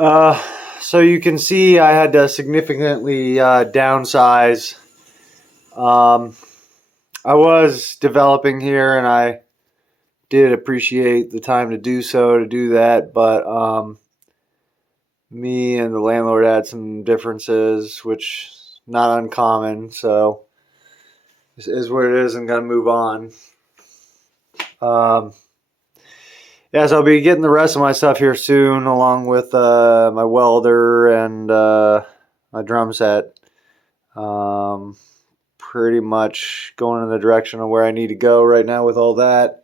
Uh, so you can see I had to significantly downsize. Um, I was developing here, and I did appreciate the time to do so, to do that, but me and the landlord had some differences, which not uncommon, so this is what it is. I'm going to move on. Um, yeah, so I'll be getting the rest of my stuff here soon, along with my welder and my drum set. Um, Pretty much going in the direction of where I need to go right now with all that.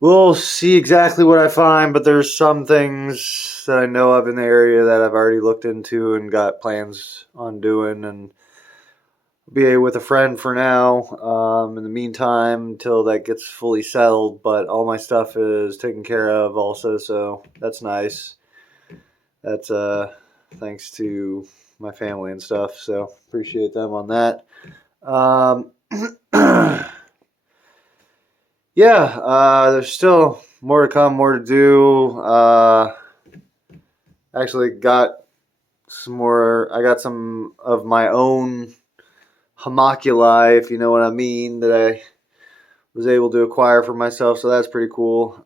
We'll see exactly what I find, but there's some things that I know of in the area that I've already looked into and got plans on doing, and be with a friend for now. In the meantime, until that gets fully settled, but all my stuff is taken care of also, so that's nice. That's thanks to my family and stuff, so appreciate them on that. Um, yeah, there's still more to come, more to do. Actually, got some more. I got some of my own homoculi, if you know what I mean, that I was able to acquire for myself, so that's pretty cool.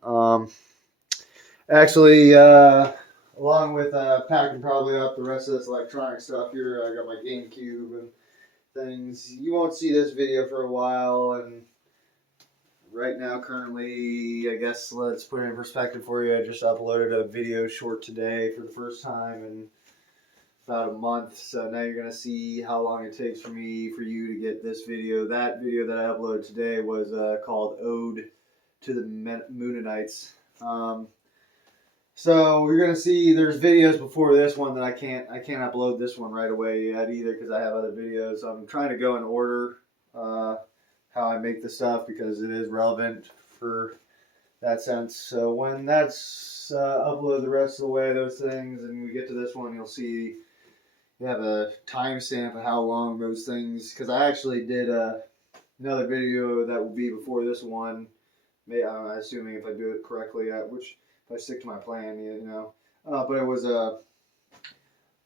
Actually, along with packing probably up the rest of this electronic stuff here, I got my GameCube and things. You won't see this video for a while, and right now, currently, I guess let's put it in perspective for you. I just uploaded a video short today for the first time in about a month. So now you're going to see how long it takes for you to get this video. That video that I uploaded today was called Ode to the Moonanites. So you're going to see there's videos before this one that I can't upload this one right away yet either because I have other videos. I'm trying to go in order. How I make the stuff because it is relevant for that sense. So when that's uploaded the rest of the way, those things, and we get to this one, you'll see you have a timestamp of how long those things, because I actually did another video that will be before this one, I'm assuming if I do it correctly, which if I stick to my plan, but it was another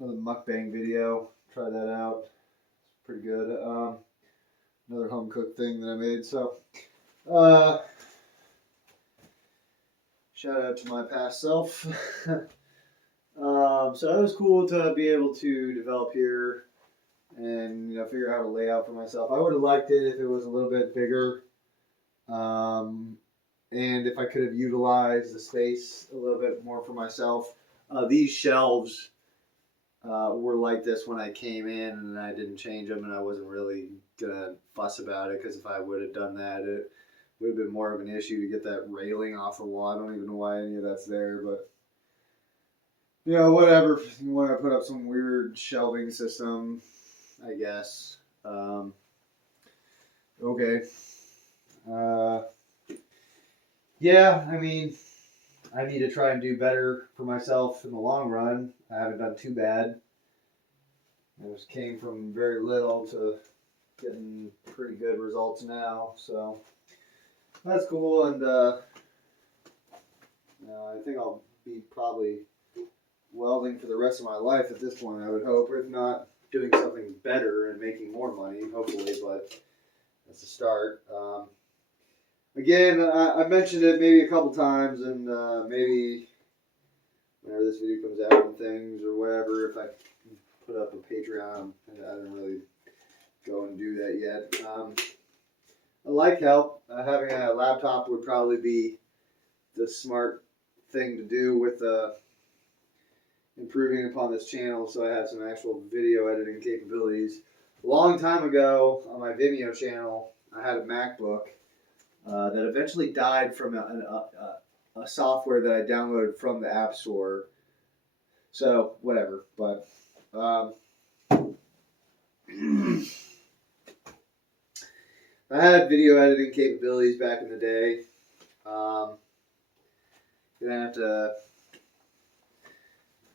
mukbang video. Try that out. It's pretty good. Another home cooked thing that I made. So, shout out to my past self. So it was cool to be able to develop here and figure out how to lay out for myself. I would have liked it if it was a little bit bigger, and if I could have utilized the space a little bit more for myself. These shelves were like this when I came in, and I didn't change them, and I wasn't really gonna fuss about it because if I would have done that, it would have been more of an issue to get that railing off the wall. I don't even know why any of that's there, but whatever. If you want to put up some weird shelving system, I guess. Okay. Yeah, I mean, I need to try and do better for myself in the long run. I haven't done too bad. I just came from very little to getting pretty good results now, so that's cool. And I think I'll be probably welding for the rest of my life at this point, I would hope, if not doing something better and making more money, hopefully, but that's a start. Again, I mentioned it maybe a couple times, and maybe whenever this video comes out and things or whatever, if I put up a Patreon, and I didn't really go and do that yet. I like help. Having a laptop would probably be the smart thing to do with improving upon this channel, so I have some actual video editing capabilities. A long time ago on my Vimeo channel, I had a MacBook that eventually died from a software that I downloaded from the App Store. So, whatever. But I had video editing capabilities back in the day. Gonna have to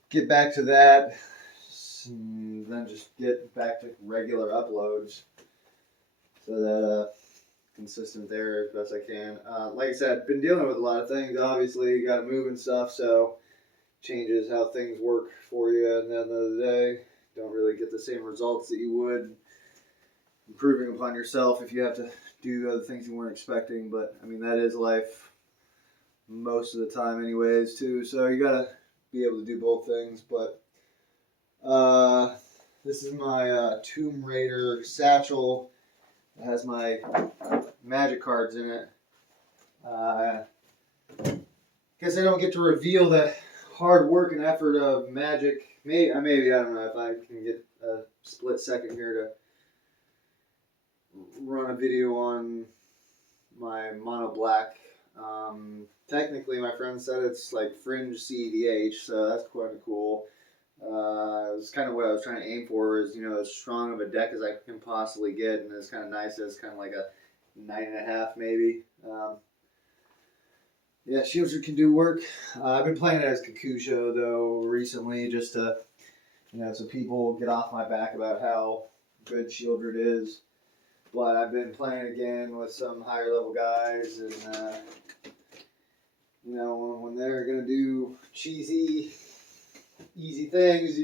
get back to that, and then just get back to regular uploads so that consistent there as best I can. Like I said, been dealing with a lot of things. Obviously, got to move and stuff, so changes how things work for you at the end of the day. Don't really get the same results that you would improving upon yourself if you have to do other things you weren't expecting. But I mean, that is life most of the time, anyways, too. So you gotta be able to do both things. But this is my Tomb Raider satchel. It has my magic cards in it. Guess I don't get to reveal the hard work and effort of magic. Maybe I don't know if I can get a split second here to run a video on my mono black. Technically, my friend said it's like fringe CEDH, so that's quite cool. It was kind of what I was trying to aim for, is as strong of a deck as I can possibly get, and it's kind of nice. It's kind of like a 9.5 maybe. Yeah, Shieldred can do work. I've been playing it as Kakusho though recently, just to so people get off my back about how good Shieldred is. But I've been playing again with some higher level guys, and when they're gonna do cheesy, easy things,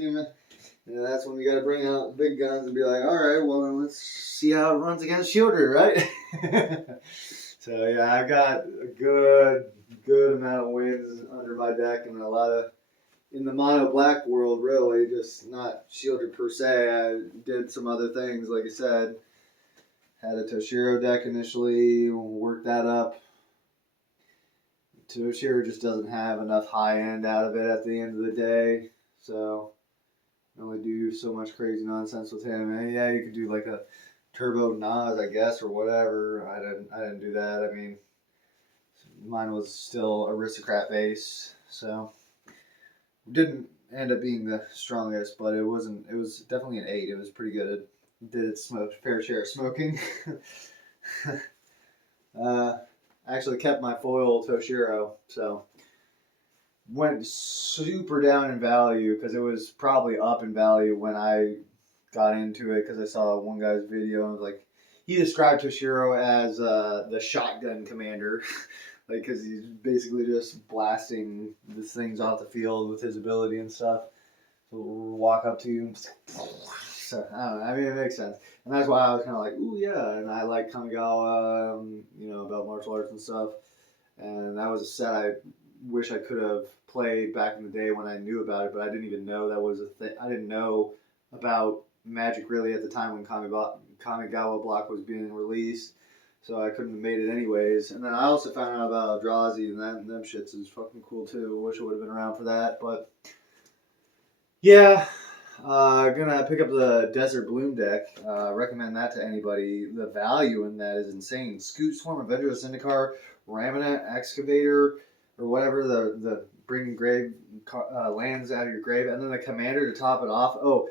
that's when you gotta bring out big guns and be like, all right, well then let's see how it runs against Shieldred, right? So yeah, I've got a good amount of wins under my deck, and a lot of in the mono black world, really, just not Shieldred per se. I did some other things, like I said. Had a Toshiro deck initially, worked that up. Toshiro just doesn't have enough high end out of it at the end of the day, so I only do so much crazy nonsense with him. And yeah, you could do like a Turbo Nas, I guess, or whatever. I didn't do that. I mean, mine was still aristocrat base, so didn't end up being the strongest, but it wasn't. It was definitely an 8. It was pretty good. It did its fair share of smoking. Actually kept my foil Toshiro, so went super down in value because it was probably up in value when I got into it, because I saw one guy's video and was like, he described Toshiro as the shotgun commander, like, because he's basically just blasting these things off the field with his ability and stuff. So we'll walk up to you. So I don't know. I mean, it makes sense, and that's why I was kind of like, ooh yeah, and I like Kamigawa, about martial arts and stuff, and that was a set I wish I could have played back in the day when I knew about it, but I didn't even know that was a thing. I didn't know about Magic really at the time when Kamigawa block was being released, so I couldn't have made it anyways. And then I also found out about Eldrazi, and them shits is fucking cool too. Wish I would have been around for that, but yeah. Gonna pick up the Desert Bloom deck. Recommend that to anybody. The value in that is insane. Scoot, Swarm, Avenger, Zendikar, Raminant, Excavator, or whatever, the bring grave lands out of your grave, and then the commander to top it off. Oh,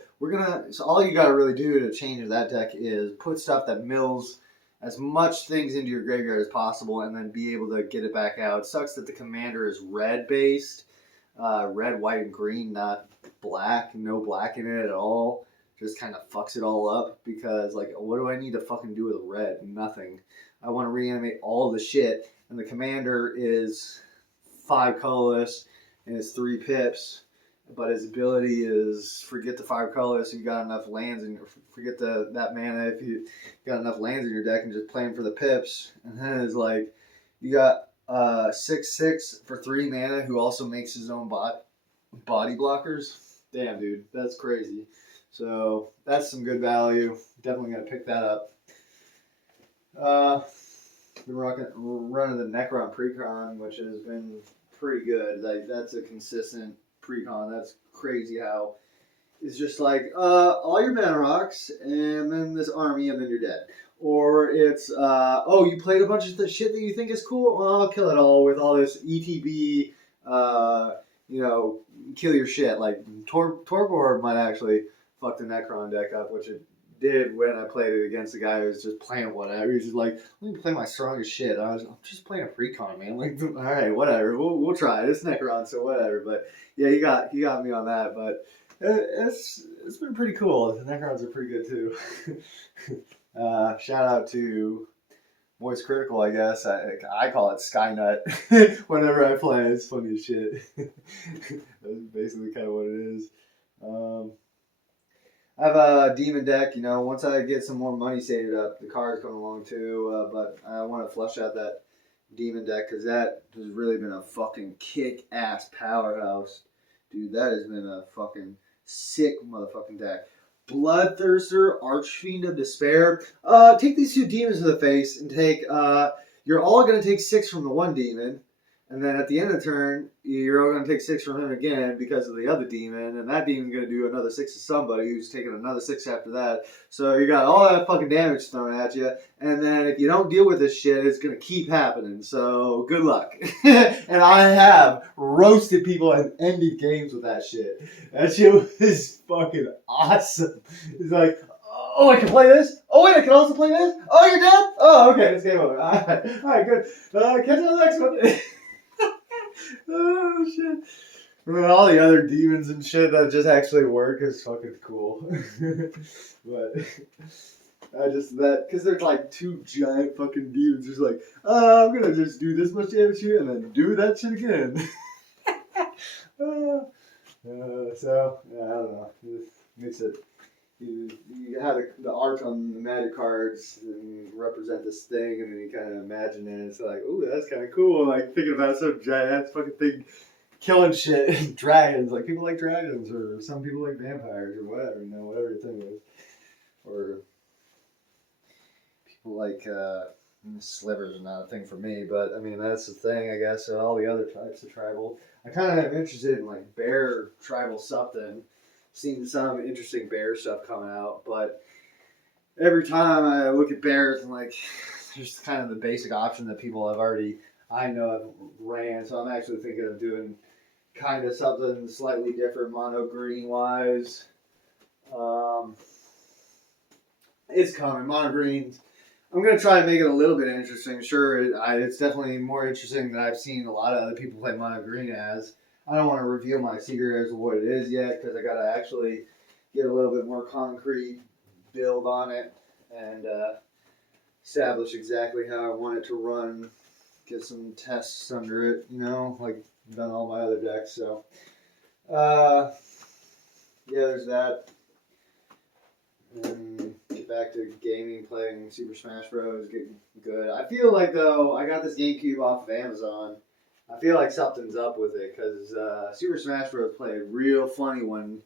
so all you gotta really do to change that deck is put stuff that mills as much things into your graveyard as possible, and then be able to get it back out. It sucks that the commander is red based. Red, white, and green, not black. No black in it at all. Just kind of fucks it all up, because, like, what do I need to fucking do with red? Nothing. I want to reanimate all the shit, and the commander is 5 colorless, and it's 3 pips, but his ability is forget the 5 colorless, you got enough lands, and forget that mana if you got enough lands in your deck, and just play him for the pips. And then it's like, you got 6/6 for 3 mana, who also makes his own body blockers. Damn, dude, that's crazy. So that's some good value. Definitely gonna pick that up. Been running the Necron Precon, which has been pretty good. Like, that's a consistent Precon. That's crazy how it's just like all your mana rocks, and then this army, and then you're dead. Or it's, you played a bunch of the shit that you think is cool? Well, I'll kill it all with all this ETB, kill your shit. Like, Torpor might actually fuck the Necron deck up, which it did when I played it against a guy who was just playing whatever. He was just like, let me play my strongest shit. I'm just playing a Precon, man. Like, all right, whatever. We'll try it. It's Necron, so whatever. But yeah, he got me on that. But it's been pretty cool. The Necrons are pretty good too. Shout out to voice critical, I guess. I call it Skynut whenever I play. It's funny as shit. That's basically kind of what it is. Um, I have a demon deck. You know, once I get some more money saved up, the cards come along too. But I want to flush out that demon deck because that has really been a fucking kick ass powerhouse, dude. That has been a fucking sick motherfucking deck. Bloodthirster, Archfiend of Despair. Take these two demons to the face and take. You're all gonna take 6 from the one demon, and then at the end of the turn, you're all gonna take 6 from him again because of the other demon, and that demon's gonna do another 6 to somebody who's taking another 6 after that. So you got all that fucking damage thrown at you, and then if you don't deal with this shit, it's gonna keep happening. So good luck. And I have roasted people and ended games with that shit. That shit was fucking awesome. It's like, oh, I can play this? Oh, wait, I can also play this? Oh, you're dead? Oh, okay, it's game over. All right, good. Catch you on the next one. Oh, shit. And then all the other demons and shit that just actually work is fucking cool. But I just, because there's like 2 giant fucking demons. Just like, I'm gonna just do this much damage here and then do that shit again. So, yeah, I don't know. It makes it. You have the art on the magic cards and represent this thing, and then you kind of imagine it. It's like, ooh, that's kind of cool. Like thinking about some giant ass fucking thing killing shit, dragons. Like people like dragons, or some people like vampires, or whatever. You know, whatever your thing is, or people like slivers are not a thing for me. But I mean, that's the thing, I guess. So all the other types of tribal, I kind of am interested in like bear tribal something. Seen some interesting bear stuff coming out, but every time I look at bears, I'm like, there's kind of the basic option that people have already, I know have ran, so I'm actually thinking of doing kind of something slightly different, mono green wise. It's coming, mono greens. I'm going to try and make it a little bit interesting. Sure, it's definitely more interesting than I've seen a lot of other people play mono green as. I don't want to reveal my secret as to what it is yet because I got to actually get a little bit more concrete build on it and establish exactly how I want it to run. Get some tests under it, you know, like I've done all my other decks. So, yeah, there's that. And get back to gaming, playing Super Smash Bros. Getting good. I feel like though I got this GameCube off of Amazon. I feel like something's up with it because Super Smash Bros. Played real funny one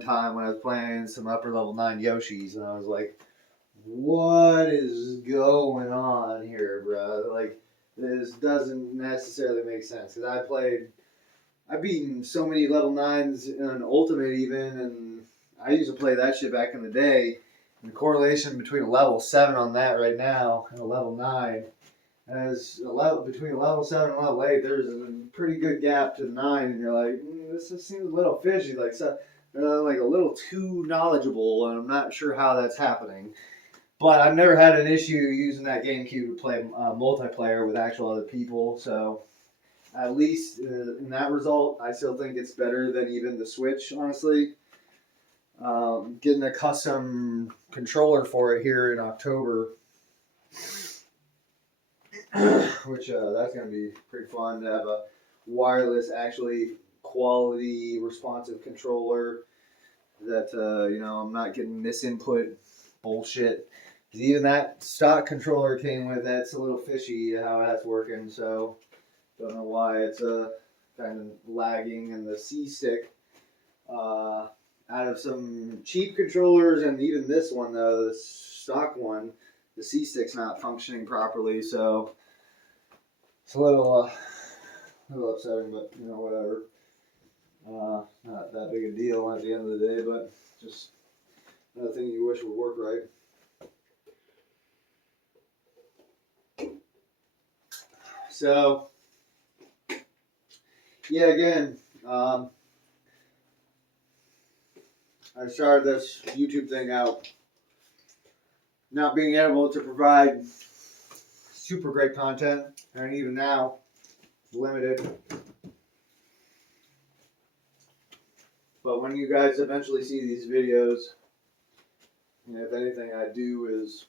time when I was playing some upper level 9 Yoshis, and I was like, "What is going on here, bro? Like, this doesn't necessarily make sense." Because I've beaten so many level 9s in Ultimate even, and I used to play that shit back in the day. And the correlation between a level 7 on that right now and a level 9. As between level 7 and level 8, there's a pretty good gap to 9, and you're like, this just seems a little fishy, like like a little too knowledgeable, and I'm not sure how that's happening. But I've never had an issue using that GameCube to play multiplayer with actual other people, so at least in that result, I still think it's better than even the Switch, honestly. Getting a custom controller for it here in October. Which that's going to be pretty fun to have a wireless, actually quality, responsive controller that I'm not getting misinput bullshit. Because even that stock controller came with that's a little fishy how that's working. So don't know why it's kind of lagging. And the C stick, out of some cheap controllers, and even this one though, the stock one, the C stick's not functioning properly. So it's a little upsetting, but whatever. Not that big a deal at the end of the day, but just another thing you wish would work right. So, yeah, again, I started this YouTube thing out not being able to provide super great content, and even now, limited. But when you guys eventually see these videos, if anything I do is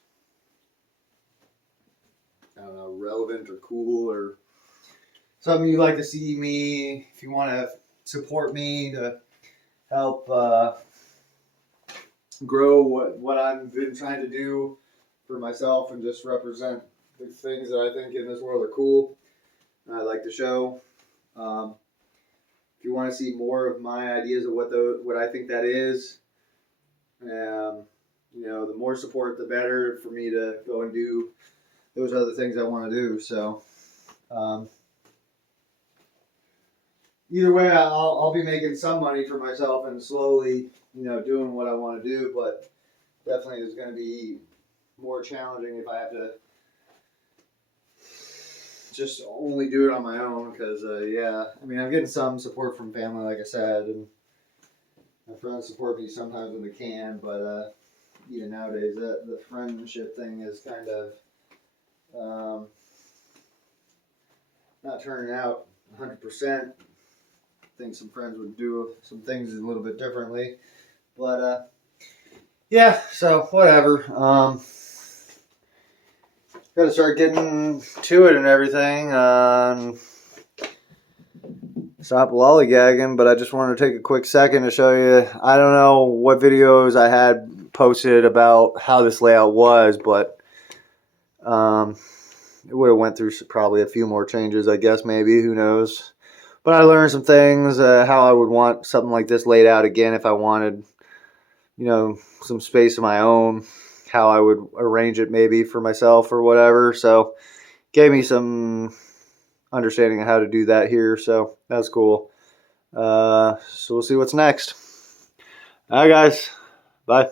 I don't know, relevant or cool or something you'd like to see me, if you want to support me to help grow what I've been trying to do for myself and just represent the things that I think in this world are cool and I like to show. If you want to see more of my ideas of what I think that is, the more support, the better for me to go and do those other things I want to do. So, either way, I'll be making some money for myself and slowly, doing what I want to do. But definitely, it's going to be more challenging if I have to just only do it on my own. Because I'm getting some support from family, like I said, and my friends support me sometimes when they can. But even nowadays, the friendship thing is kind of not turning out 100%. I think some friends would do some things a little bit differently, but so whatever. Got to start getting to it and everything. Stop lollygagging, but I just wanted to take a quick second to show you. I don't know what videos I had posted about how this layout was, but it would have went through probably a few more changes, I guess, maybe, who knows. But I learned some things, how I would want something like this laid out again if I wanted, some space of my own, how I would arrange it maybe for myself or whatever. So gave me some understanding of how to do that here. So that's cool. So we'll see what's next. All right, guys. Bye.